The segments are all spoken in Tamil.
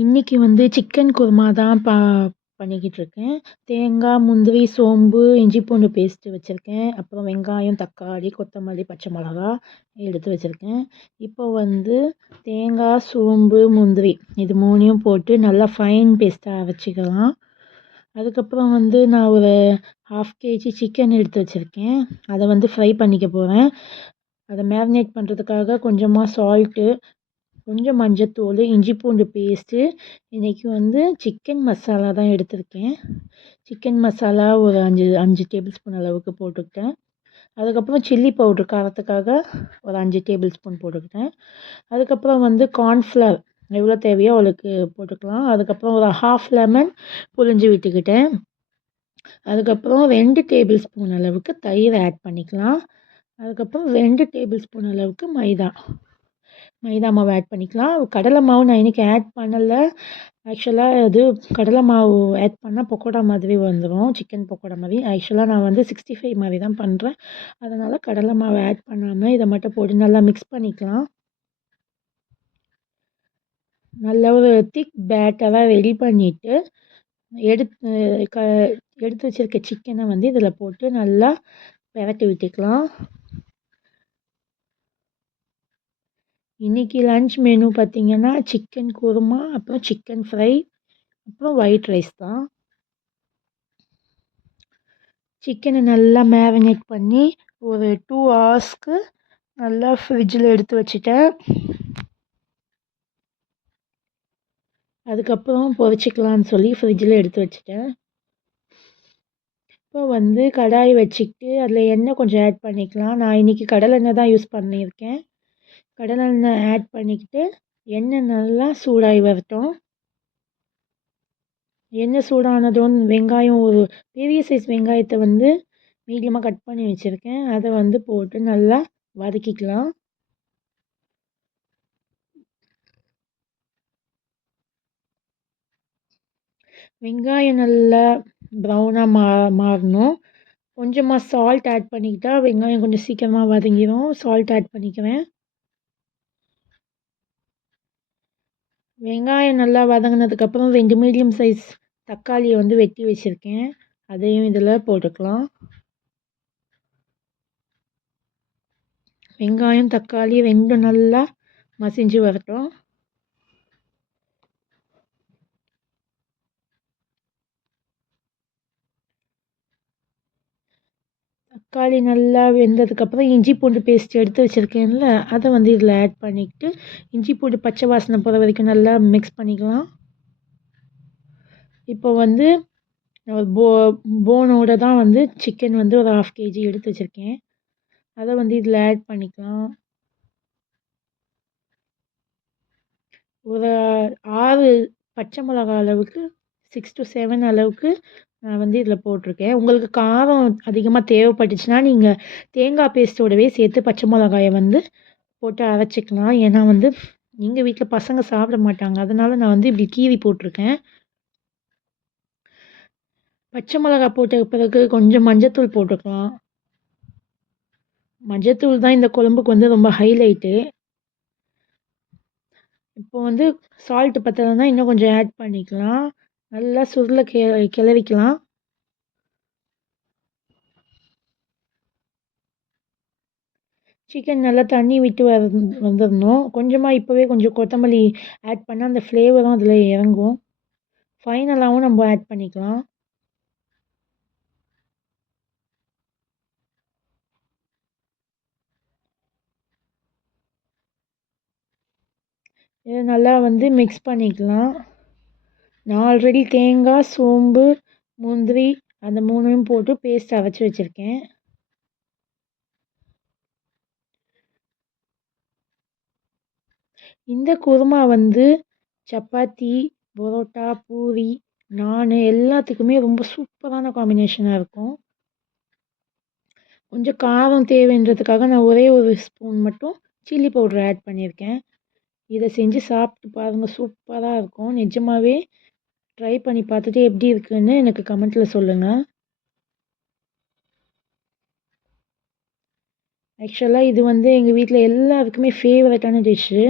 இன்னைக்கு வந்து சிக்கன் குருமா தான் பண்ணிக்கிட்டு இருக்கேன். தேங்காய், முந்திரி, சோம்பு, இஞ்சி பூண்டு பேஸ்ட்டு வச்சுருக்கேன். அப்புறம் வெங்காயம், தக்காளி, கொத்தமல்லி, பச்சை மிளகா எடுத்து வச்சுருக்கேன். இப்போ வந்து தேங்காய், சோம்பு, முந்திரி இது 3யும் போட்டு நல்லா ஃபைன் பேஸ்ட்டாக அரைச்சிக்கலாம். அதுக்கப்புறம் வந்து நான் ஒரு 1/2 கேஜி சிக்கன் எடுத்து வச்சுருக்கேன். அதை வந்து ஃப்ரை பண்ணிக்க போகிறேன். அதை மேரினேட் பண்ணுறதுக்காக கொஞ்சமாக சால்ட்டு, கொஞ்சம் மஞ்சத்தூள், இஞ்சி பூண்டு பேஸ்ட்டு, இன்றைக்கி வந்து சிக்கன் மசாலா தான் எடுத்திருக்கேன். சிக்கன் மசாலா ஒரு 5 டேபிள் ஸ்பூன் அளவுக்கு போட்டுக்கிட்டேன். அதுக்கப்புறம் சில்லி பவுட்ரு காரத்துக்காக ஒரு 5 டேபிள் ஸ்பூன் போட்டுக்கிட்டேன். அதுக்கப்புறம் வந்து கார்ன்ஃப்ளவர் எவ்வளோ தேவையோ அவளுக்கு போட்டுக்கலாம். அதுக்கப்புறம் ஒரு 1/2 லெமன் புழிஞ்சு விட்டுக்கிட்டேன். அதுக்கப்புறம் 2 டேபிள் ஸ்பூன் அளவுக்கு தயிர் ஆட் பண்ணிக்கலாம். அதுக்கப்புறம் 2 டேபிள் ஸ்பூன் அளவுக்கு மைதா மாவு ஆட் பண்ணிக்கலாம். கடலை மாவு நான் இன்றைக்கி ஆட் பண்ணலை. ஆக்சுவலாக இது கடலை மாவு ஆட் பண்ணால் பக்கோடா மாதிரி வந்துடும், சிக்கன் பக்கோடா மாதிரி. ஆக்சுவலாக நான் வந்து 65 மாதிரி தான் பண்ணுறேன். அதனால் கடலை மாவு ஆட் பண்ணாமல் இதை மட்டும் போட்டு நல்லா மிக்ஸ் பண்ணிக்கலாம். நல்ல ஒரு திக் பேட்டராக ரெடி பண்ணிவிட்டு எடுத்து எடுத்து வச்சுருக்க சிக்கனை வந்து இதில் போட்டு நல்லா பிரட்டி விட்டுக்கலாம். இன்றைக்கி லன்ச் மெனு பார்த்திங்கன்னா சிக்கன் குருமா, அப்புறம் சிக்கன் ஃப்ரை, அப்புறம் ஒயிட் ரைஸ் தான். சிக்கனை நல்லா மேரினேட் பண்ணி ஒரு 2 ஹவர்ஸ்க்கு நல்லா ஃப்ரிட்ஜில் எடுத்து வச்சுட்டேன். அதுக்கப்புறம் பொரிச்சிக்கலான்னு சொல்லி ஃப்ரிட்ஜில் எடுத்து வச்சுட்டேன். இப்போ வந்து கடாய் வச்சுக்கிட்டு அதில் எண்ணெய் கொஞ்சம் ஆட் பண்ணிக்கலாம். நான் இன்றைக்கி கடலெண்ணெய் தான் யூஸ் பண்ணியிருக்கேன். கடலெண்ணெய் ஆட் பண்ணிக்கிட்டு எண்ணெய் நல்லா சூடாகி வரட்டும். எண்ணெய் சூடானதும் வெங்காயம், ஒரு பெரிய சைஸ் வெங்காயத்தை வந்து மீடியமாக கட் பண்ணி வச்சுருக்கேன். அதை வந்து போட்டு நல்லா வதக்கிக்கலாம். வெங்காயம் நல்லா ப்ரௌனாக மாறணும். கொஞ்சமாக சால்ட் ஆட் பண்ணிக்கிட்டா வெங்காயம் கொஞ்சம் சீக்கிரமாக வதங்கிடும். சால்ட் ஆட் பண்ணிக்கிறேன். வெங்காயம் நல்லா வதங்கினதுக்கப்புறம் 2 மீடியம் சைஸ் தக்காளியை வந்து வெட்டி வச்சுருக்கேன். அதையும் இதில் போட்டுக்கலாம். வெங்காயம், தக்காளி 2 நல்லா மசிஞ்சு வரட்டும். தக்காளி நல்லா வெந்ததுக்கப்புறம் இஞ்சி பூண்டு பேஸ்ட் எடுத்து வச்சுருக்கேன்ல, அதை வந்து இதில் ஆட் பண்ணிக்கிட்டு இஞ்சி பூண்டு பச்சை வாசனை போகிற வரைக்கும் நல்லா மிக்ஸ் பண்ணிக்கலாம். இப்போ வந்து போனோட தான் வந்து சிக்கன் வந்து ஒரு 1/2 கேஜி எடுத்து வச்சுருக்கேன். அதை வந்து இதில் ஆட் பண்ணிக்கலாம். ஒரு 6 பச்சை மிளகா அளவுக்கு 6 to 7 அளவுக்கு நான் வந்து இதில் போட்டிருக்கேன். உங்களுக்கு காரம் அதிகமாக தேவைப்பட்டுச்சுன்னா நீங்கள் தேங்காய் பேஸ்ட்டோடவே சேர்த்து பச்சை மிளகாயை வந்து போட்டு அரைச்சிக்கலாம். ஏன்னா வந்து எங்கள் வீட்டில் பசங்க சாப்பிட மாட்டாங்க. அதனால் நான் வந்து இப்படி கீறி போட்டிருக்கேன். பச்சை மிளகா போட்ட பிறகு கொஞ்சம் மஞ்சத்தூள் போட்டுக்கலாம். மஞ்சத்தூள் தான் இந்த குழம்புக்கு வந்து ரொம்ப ஹைலைட்டு. இப்போ வந்து சால்ட்டு பத்தலைன்னா இன்னும் கொஞ்சம் ஆட் பண்ணிக்கலாம். நல்லா சுருள கிளறிக்கலாம். சிக்கன் நல்லா தண்ணி விட்டு வந்துடணும். கொஞ்சமாக இப்போவே கொஞ்சம் கொத்தமல்லி ஆட் பண்ணால் அந்த ஃப்ளேவரும் அதில் இறங்கும். ஃபைனலாகவும் நம்ம ஆட் பண்ணிக்கலாம். இதை நல்லா வந்து மிக்ஸ் பண்ணிக்கலாம். நான் ஆல்ரெடி தேங்காய், சோம்பு, முந்திரி அந்த 3யும் போட்டு பேஸ்ட் அரைச்சி வச்சுருக்கேன். இந்த குருமா வந்து சப்பாத்தி, பரோட்டா, பூரி, நான் எல்லாத்துக்குமே ரொம்ப சூப்பரான காம்பினேஷனாக இருக்கும். கொஞ்சம் காரம் தேவைன்றதுக்காக நான் ஒரே ஒரு ஸ்பூன் மட்டும் சில்லி பவுடர் ஆட் பண்ணியிருக்கேன். இதை செஞ்சு சாப்பிட்டு பாருங்கள், சூப்பராக இருக்கும். நிஜமாகவே ட்ரை பண்ணி பார்த்துட்டு எப்படி இருக்குன்னு எனக்கு கமெண்ட்டில் சொல்லுங்கள். ஆக்சுவலாக இது வந்து எங்கள் வீட்டில் எல்லாருக்குமே ஃபேவரட்டான டிஷ்ஷு.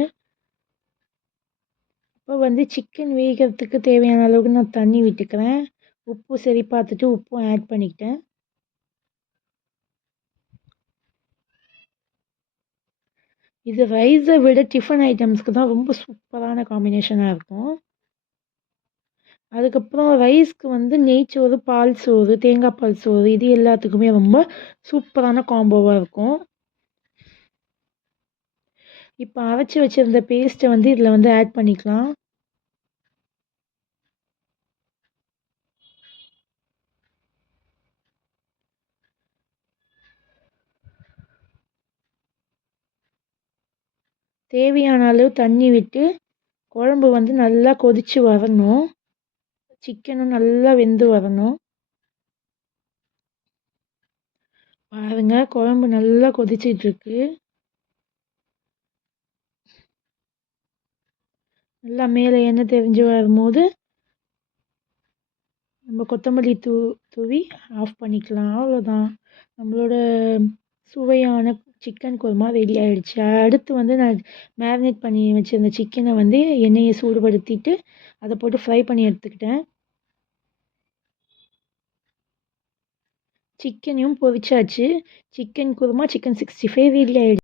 இப்போ வந்து சிக்கன் வேகிறதுக்கு தேவையான அளவுக்கு நான் தண்ணி விட்டுக்கிறேன். உப்பு சரி பார்த்துட்டு உப்பும் ஆட் பண்ணிக்கிட்டேன். இது ரைஸை விட டிஃபன் ஐட்டம்ஸ்க்கு தான் ரொம்ப சூப்பரான காம்பினேஷனாக இருக்கும். அதுக்கப்புறம் ரைஸ்க்கு வந்து நெய்ச்சோறு, பால் சோறு, தேங்காய் பால் சோறு இது எல்லாத்துக்குமே ரொம்ப சூப்பரான காம்போவாக இருக்கும். இப்போ அரைச்சி வச்சிருந்த பேஸ்ட்டை வந்து இதில் வந்து ஆட் பண்ணிக்கலாம். தேவையான அளவு தண்ணி விட்டு குழம்பு வந்து நல்லா கொதித்து வரணும். சிக்கனும் நல்லா வெந்து வரணும். பாருங்க குழம்பு நல்லா கொதிச்சிட்ருக்கு. நல்லா மேலே எண்ணெய் தெரிஞ்சு வரும்போது நம்ம கொத்தமல்லி தூவி ஆஃப் பண்ணிக்கலாம். அவ்வளோதான், நம்மளோட சுவையான சிக்கன் குருமா ரெடி ஆகிடுச்சு. அடுத்து வந்து நான் மேரினேட் பண்ணி வச்சுருந்த சிக்கனை வந்து எண்ணெயை சூடுபடுத்திட்டு அதை போட்டு ஃப்ரை பண்ணி எடுத்துக்கிட்டேன். சிக்கனையும் பொரிச்சாச்சு. சிக்கன் குருமா, சிக்கன் 65 ரெடி ஆகிடுச்சு.